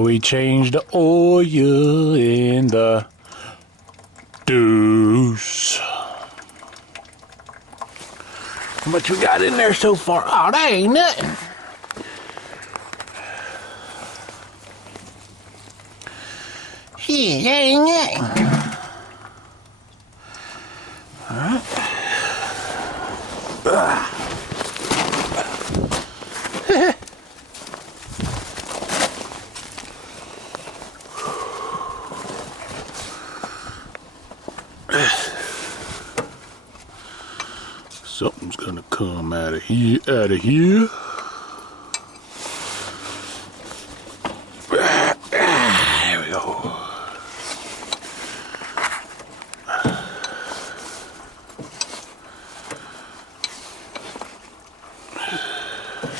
We changed the oil in the deuce. How much we got in there so far? Oh, that ain't nothing. Shit, that ain't nothing. Alright. Something's gonna come out of here, There we go.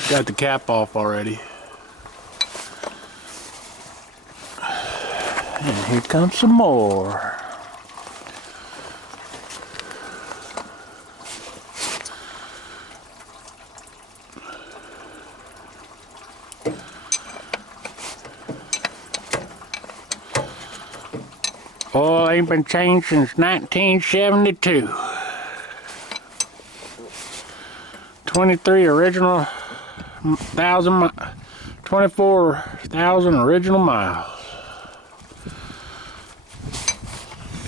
Got the cap off already. And here comes some more. Oil ain't been changed since 1972. 23 original 24,000 original miles.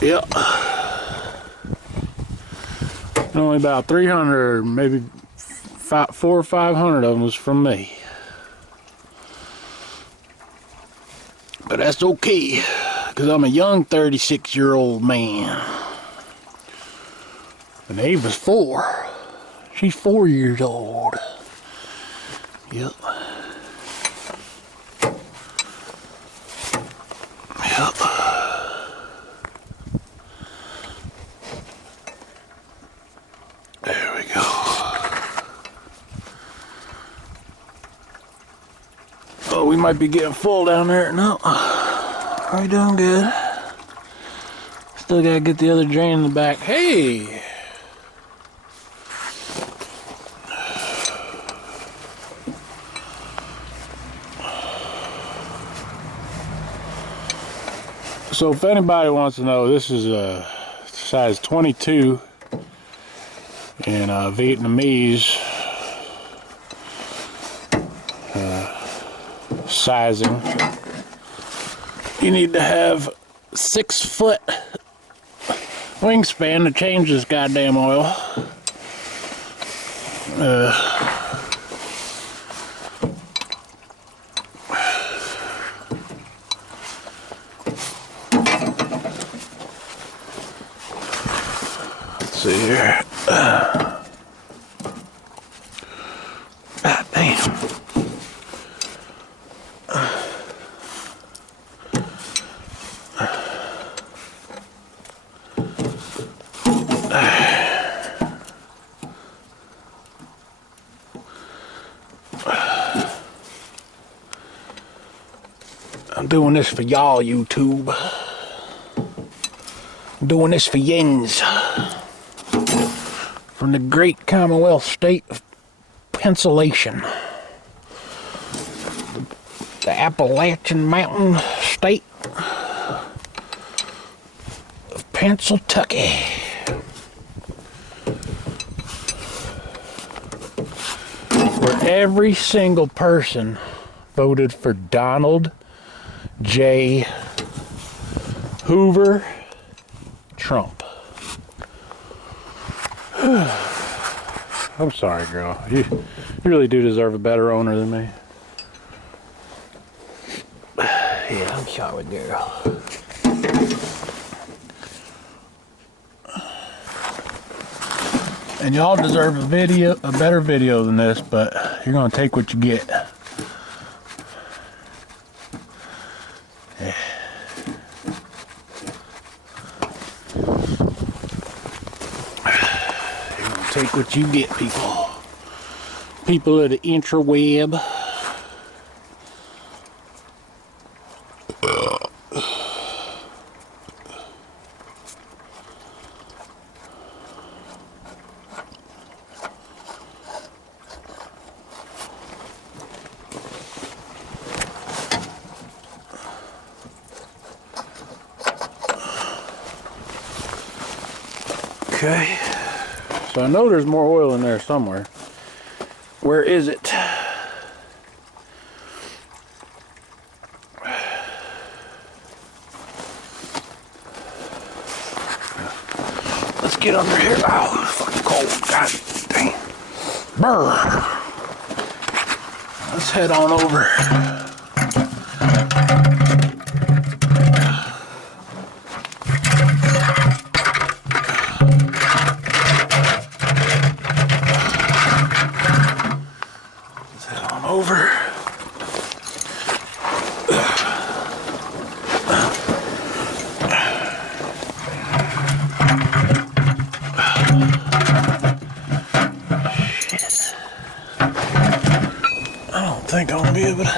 Yep. Only about 300, maybe 400 or 500 of them was from me. But that's okay, because I'm a young 36-year-old man. And Ava's 4. She's 4 years old. Yep. Yep. There we go. Oh, we might be getting full down there. No. We're doing good. Still gotta get the other drain in the back. Hey! So if anybody wants to know, this is a size 22 in Vietnamese sizing. You need to have 6 foot wingspan to change this goddamn oil. Let's see here. God damn. I'm doing this for y'all, YouTube. I'm doing this for yins. From the great Commonwealth state of Pennsylvania. The Appalachian Mountain state of Pennsylvania. Where every single person voted for Donald J. Hoover Trump. I'm sorry, girl. You really do deserve a better owner than me. Yeah, I'm sorry, girl. And y'all deserve a better video than this, but you're gonna take what you get. Yeah. You're gonna take what you get, people. People of the intraweb. Okay. So I know there's more oil in there somewhere. Where is it? Let's get under here. Oh, it's fucking cold. God dang. Brr. Let's head on over. Let's head on over. I don't think I'm gonna be able to